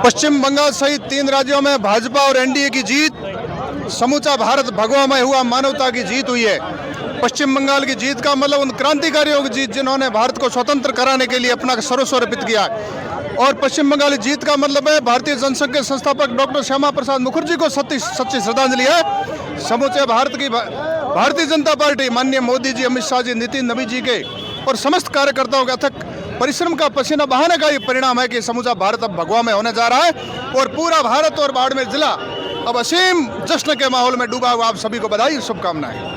पश्चिम बंगाल सहित 3 राज्यों में भाजपा और एनडीए की जीत, समूचा भारत भगवामय हुआ, मानवता की जीत हुई है। पश्चिम बंगाल की जीत का मतलब उन क्रांतिकारियों की जीत जिन्होंने भारत को स्वतंत्र कराने के लिए अपना सर्वस्व अर्पित किया, और पश्चिम बंगाल की जीत का मतलब है भारतीय जनसंघ के संस्थापक डॉक्टर श्यामा प्रसाद मुखर्जी को सच्ची श्रद्धांजलि है। समूचे भारत की भारतीय जनता पार्टी, माननीय मोदी जी, अमित शाह जी, नितिन नवीन जी के और समस्त कार्यकर्ताओं के अथक परिश्रम का पसीना बहाने का ये परिणाम है कि समूचा भारत अब भगवा में होने जा रहा है और पूरा भारत और बाड़मेर जिला अब असीम जश्न के माहौल में डूबा हुआ। आप सभी को बधाई, शुभकामनाएं।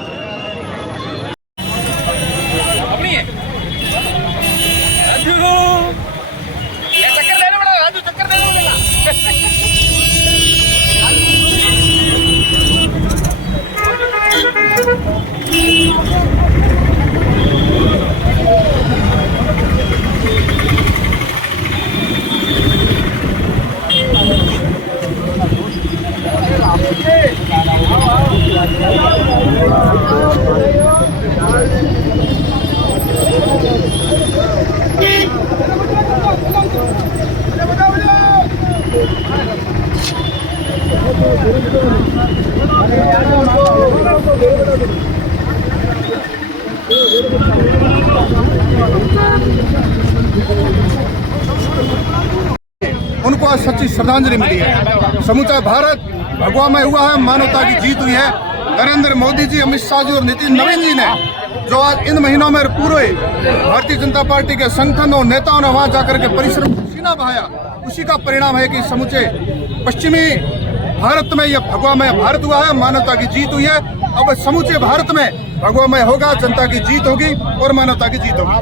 उनको आज सच्ची श्रद्धांजलि मिली है। समूचा भारत भगवा में हुआ है, मानवता की जीत हुई है। नरेंद्र मोदी जी, अमित शाह जी और नितिन नवीन जी ने जो आज इन महीनों में पूरे भारतीय जनता पार्टी के संगठन और नेताओं ने वहां जाकर के परिश्रम पसीना बहाया, उसी का परिणाम है कि समूचे पश्चिमी भारत में यह भगवामय भारत हुआ है, मानवता की जीत हुई है। अब समूचे भारत में भगवामय होगा, जनता की जीत होगी और मानवता की जीत होगी।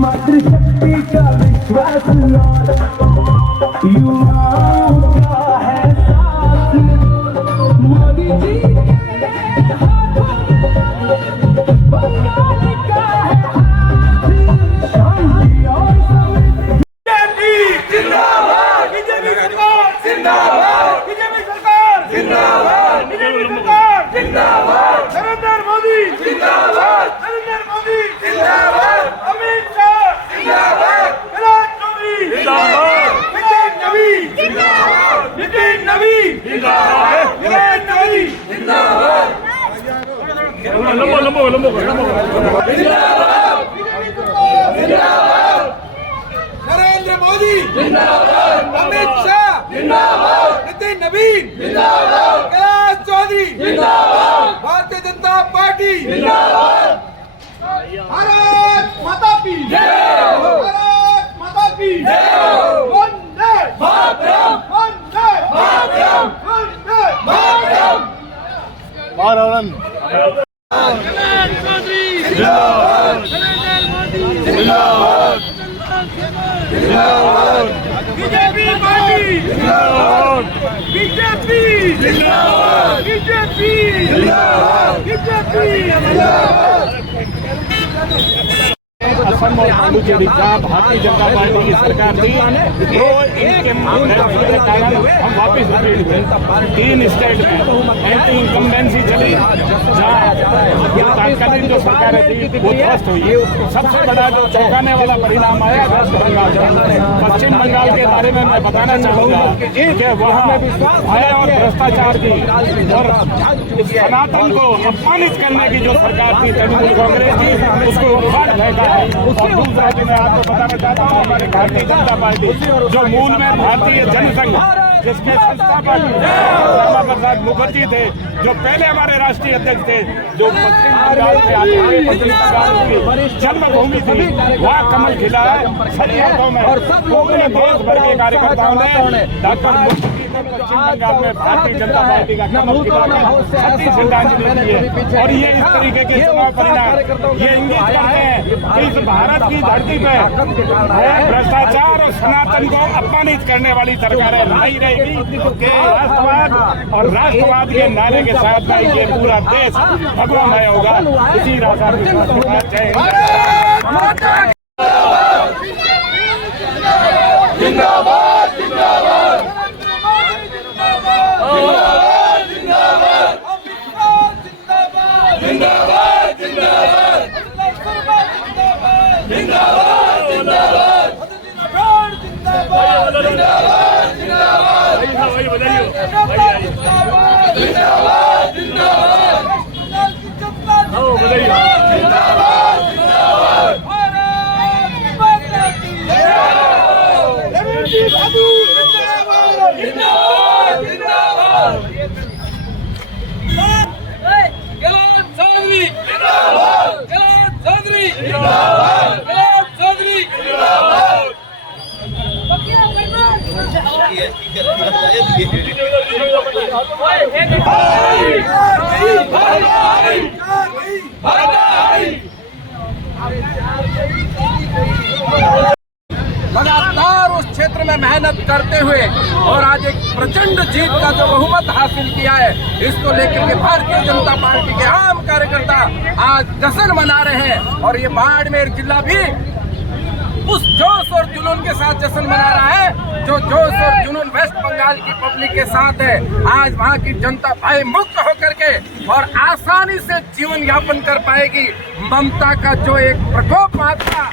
मातृशक्ति का विश्वास युवाओं का है साथ, मोदी जी के हाथों बंगाल का है हाथ, शांति और समृद्धि। जिंदाबाद बीजेपी सरकार, जिंदाबाद बीजेपी सरकार, जिंदाबाद बीजेपी सरकार, जिंदाबाद नरेंद्र मोदी, जिंदाबाद नरेंद्र मोदी, जिंदाबाद अमित शाह, जिंदाबाद विराट कोहली, जिंदाबाद नितिन नवीन, जिंदाबाद नितिन नवीन, जिंदाबाद विराट कोहली, जिंदाबाद लंबो जिंदाबाद जिंदाबाद नरेंद्र मोदी, जिंदाबाद अमित शाह, जिंदाबाद नितिन नवीन, जिंदाबाद कैलाश चौधरी, जिंदाबाद भारतीय जनता पार्टी, जिंदाबाद भारत माता की जय हो, भारत माता की जय हो, वंदे मातरम, वंदे मातरम, वंदे मातरम, भारत जिंदाबाद नरेंद्र मोदी, जिंदाबाद जिंदाबाद बीजेपी पार्टी, जिंदाबाद बीजेपी, जिंदाबाद बीजेपी, जिंदाबाद बीजेपी, जिंदाबाद। असम और पुडुचेरी जहाँ भारतीय जनता पार्टी की सरकार थी, तो इनके कारण हम वापिस रिपीट हुए 3 स्टेट में एंटी इनकम्बेंसी चली, जहाँ तत्कालीन जो सरकारें थी वो ध्वस्त हुई। सबसे बड़ा जो चौंकाने वाला परिणाम आया वेस्ट बंगाल में। पश्चिम बंगाल के बारे में मैं बताना चाहूँगा कि वहाँ भय और भ्रष्टाचार की और सनातन को अपमानित करने की जो सरकार थी तृणमूल कांग्रेस की, उसको उखाड़ रहता है। और दूसरा जो मैं आपको बताना चाहता हूँ, हमारी भारतीय जनता पार्टी जो मूल में भारतीय जनसंघ जिसके संस्थापक श्यामा प्रसाद मुखर्जी थे, जो पहले हमारे राष्ट्रीय अध्यक्ष थे, जो पश्चिम बंगाल से आते हुए पश्चिम बंगाल की जन्मभूमि थी, वहाँ कमल खिला है सही अर्थों में। पूरे देश भर के कार्यकर्ताओं ने डॉक्टर मुखर्जी को पश्चिम बंगाल में भारतीय जनता पार्टी का कमल खिलाकर सच्ची श्रद्धांजलि दी है। और ये इस तरीके के चुनाव परिणाम ये इंगित करते हैं कि इस भारत की धरती पे भ्रष्टाचार और सनातन को अपमानित करने वाली सरकारें नहीं रहेगी कि राष्ट्रवाद और राष्ट्रवाद के नारे के साथ में ये पूरा देश भगवामय होगा। इसी राजा जय हिंद। जिंदाबाद जिंदाबाद जिंदाबाद लगातार उस क्षेत्र में मेहनत करते हुए और आज एक प्रचंड जीत का जो बहुमत हासिल किया है, इसको लेकर के भारतीय जनता पार्टी के आम कार्यकर्ता आज जश्न मना रहे हैं। और ये बाड़मेर जिला भी उस जोश और जुनून के साथ जश्न मना रहा है जो जोश और जुनून वेस्ट बंगाल की पब्लिक के साथ है। आज वहाँ की जनता भय मुक्त होकर के और आसानी से जीवन यापन कर पाएगी। ममता का जो एक प्रकोप वहाँ था,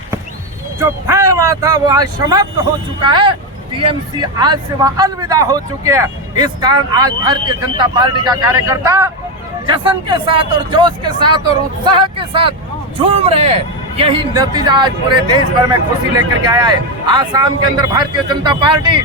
जो भय वहाँ था, वो आज समाप्त हो चुका है। टीएमसी आज से वहाँ अलविदा हो चुके हैं। इस कारण आज भारतीय जनता पार्टी का कार्यकर्ता जश्न के साथ और जोश के साथ और उत्साह के साथ झूम रहे हैं। यही नतीजा आज पूरे देश भर में खुशी लेकर के आया है। आसाम के अंदर भारतीय जनता पार्टी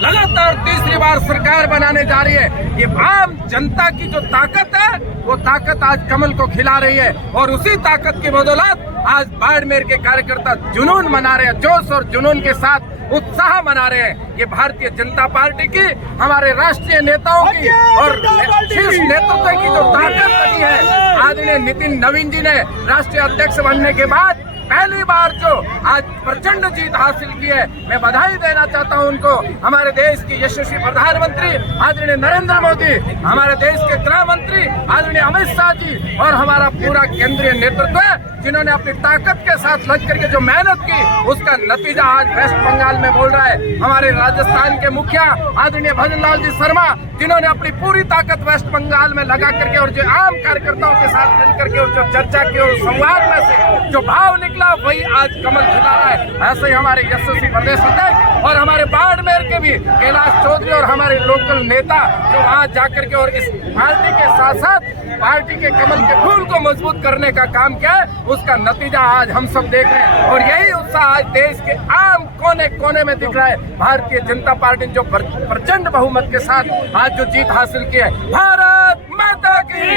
लगातार तीसरी बार सरकार बनाने जा रही है। ये आम जनता की जो ताकत है, वो ताकत आज कमल को खिला रही है। और उसी ताकत की बदौलत आज बाड़मेर के कार्यकर्ता जुनून मना रहे हैं, जोश और जुनून के साथ उत्साह मना रहे हैं। ये भारतीय जनता पार्टी की, हमारे राष्ट्रीय नेताओं की और शीर्ष नेतृत्व की जो ताकत बनी है। आदरणीय नितिन नवीन जी ने राष्ट्रीय अध्यक्ष बनने के बाद पहली बार जो आज प्रचंड जीत हासिल की है, मैं बधाई देना चाहता हूं उनको। हमारे देश के यशस्वी प्रधानमंत्री आदरणीय नरेंद्र मोदी, हमारे देश के गृह मंत्री आदरणीय अमित शाह जी और हमारा पूरा केंद्रीय नेतृत्व, जिन्होंने अपनी ताकत के साथ लग करके जो मेहनत की, उसका नतीजा आज वेस्ट बंगाल में बोल रहा है। हमारे राजस्थान के मुखिया आदरणीय भजन लाल जी शर्मा, जिन्होंने अपनी पूरी ताकत वेस्ट बंगाल में लगा करके और जो आम कार्यकर्ताओं के साथ मिलकर के और जो चर्चा की और संवाद में से जो भाव निकला, वही आज कमल खिला रहा है। ऐसे ही हमारे यशस्वी प्रदेश अध्यक्ष और हमारे बाड़मेर के भी कैलाश चौधरी और हमारे लोकल नेता जो वहाँ जाकर के और इस पार्टी के साथ साथ पार्टी के कमल के फूल को मजबूत करने का काम किया है, उसका नतीजा आज हम सब देख रहे हैं। और यही उत्साह आज देश के आम कोने कोने में दिख रहा है। भारतीय जनता पार्टी जो प्रचंड बहुमत के साथ आज जो जीत हासिल की है, भारत माता की।